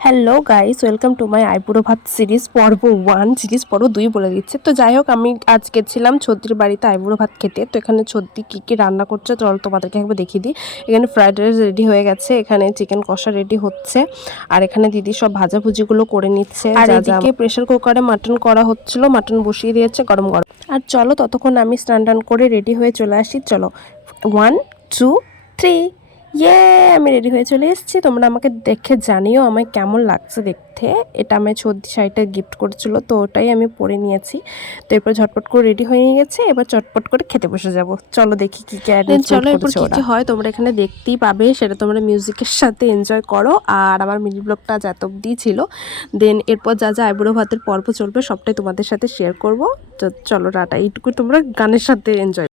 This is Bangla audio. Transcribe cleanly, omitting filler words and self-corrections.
Hello guys, welcome to my আইবুড়ো ভাত সিরিজ পর্ব 1, সিরিজ পর্ব 2 বলে দিচ্ছে। তো যাই হোক, আমি আজ গেছিলাম ছদ্রির বাড়িতে আইবুড়ো ভাত খেতে। তো এখানে ছদ্রি কী কী রান্না করছে চল তোমাদেরকে একবার দেখিয়ে দিই। এখানে ফ্রাইড রাইস রেডি হয়ে গেছে, এখানে চিকেন কষা রেডি হচ্ছে, আর এখানে দিদি সব ভাজাভুজিগুলো করে নিচ্ছে। আর এদিকে প্রেশার কুকারে মাটন করা হচ্ছিল, মাটন বসিয়ে দিয়েছে গরম গরম। আর চলো ততক্ষণ আমি স্নান টান করে রেডি হয়ে চলে আসি। চলো 1 2 3, আমি রেডি হয়ে চলে এসেছি। তোমরা আমাকে দেখে জানিও আমায় কেমন লাগছে দেখতে। এটা আমায় ছদ্রি শাড়িটা গিফট করেছিল, তো ওটাই আমি পরে নিয়েছি। তো এরপর ঝটপট করে রেডি হয়ে গেছে, এবার চটপট করে খেতে বসে যাব। চলো দেখি কি কি অ্যারেঞ্জমেন্ট করেছে ওরা। হয় তোমরা এখানে দেখতেই পাবে, সেটা তোমরা মিউজিকের সাথে এনজয় করো। আর আমার মিনি ব্লগটা আজ এত অবধি ছিল। দেন এরপর যা যা আইবুড়ো ভাতের পর্ব চলবে সবটাই তোমাদের সাথে শেয়ার করব। তো চলো টাটা, এইটুকু তোমরা গানের সাথে এনজয়।